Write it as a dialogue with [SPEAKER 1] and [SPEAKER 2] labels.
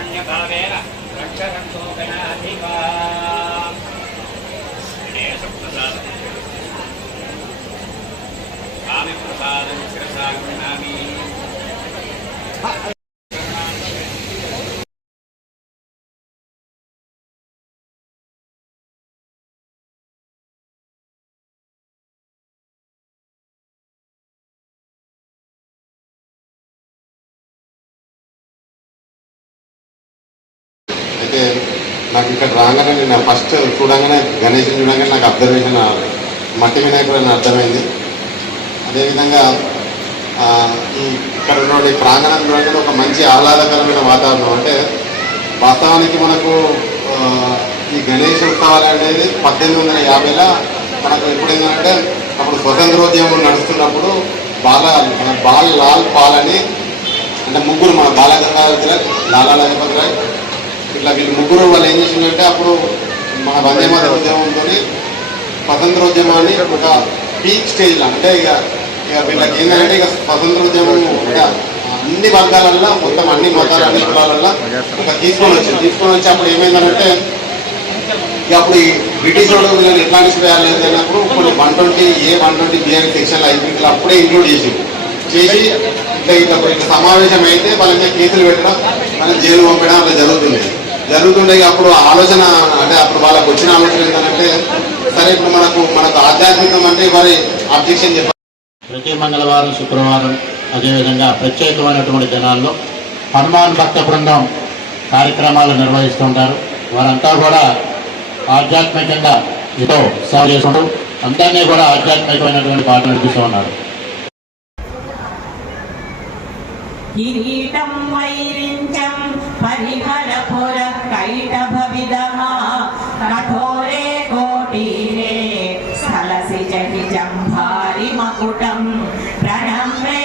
[SPEAKER 1] కారుణ్యభావేన రక్షరంతోగణాధిపా
[SPEAKER 2] అయితే నాకు ఇక్కడ రాగానే నేను ఫస్ట్ చూడంగానే గణేష్ చూడంగానే నాకు అబ్జర్వేషన్ మట్టి వినాయకుడు అని అర్థమైంది. అదేవిధంగా ఈ ఇక్కడ ఉన్నటువంటి ప్రాంగణం చూడంగానే ఒక మంచి ఆహ్లాదకరమైన వాతావరణం. అంటే వాస్తవానికి మనకు ఈ గణేష్ ఉత్సవాలు అనేది పద్దెనిమిది వందల యాభైలో మనకు ఎప్పుడైందంటే అప్పుడు స్వతంత్రోద్యమం నడుస్తున్నప్పుడు బాల మన బాల్ లాల్ పాల్ అని అంటే ముగ్గురు మన బాలగంగాధర తిలక్ లాలా లజపతి రాయ్ ఇట్లా వీళ్ళు ముగ్గురు వాళ్ళు ఏం చేసిందంటే అప్పుడు మన వందే మాతర ఉద్యమంతో స్వతంత్రోద్యమాన్ని ఒక పీక్ స్టేజ్లో అంటే ఇక ఇక వీళ్ళకి ఏంటంటే ఇక స్వతంత్రోద్యమం ఇక అన్ని వర్గాలల్లో మొత్తం అన్ని మతాల అన్ని కులాలల్లో ఇక తీసుకొని వచ్చింది తీసుకొని వచ్చి అప్పుడు ఏమైందంటే ఇక అప్పుడు ఈ బ్రిటిష్ వాళ్ళు వీళ్ళని ఎట్లా అనిసిపోయాలి అన్నప్పుడు కొన్ని one twenty A one twenty BR section ఐపీలో అప్పుడే ఇంక్లూడ్ చేసి చేసి ఇట్లా ఇట్లా ఇట్లా సమావేశం అయితే వాళ్ళ మీద కేసులు పెట్టడం వాళ్ళని జైలు పంపడం అట్లా జరుగుతుంది. జరుగుతుండే అప్పుడు ఆలోచన అంటే అప్పుడు వాళ్ళకి వచ్చిన ఆలోచన ఏంటంటే సరే ఇప్పుడు మనకు మనకు ఆధ్యాత్మికం అంటే వారి అబ్జెక్షన్ చెప్పాలి.
[SPEAKER 3] ప్రతి మంగళవారం శుక్రవారం అదేవిధంగా ప్రత్యేకమైనటువంటి దినాల్లో హనుమాన్ భక్త బృందం కార్యక్రమాలు నిర్వహిస్తుంటారు వారంతా కూడా ఆధ్యాత్మికంగా ఇతో సేవ చేసుకుంటూ అందరినీ కూడా ఆధ్యాత్మికమైనటువంటి పాట నడిపిస్తూ ఉన్నారు.
[SPEAKER 4] కిరీటం వైరించం मुकुटं प्रणम्य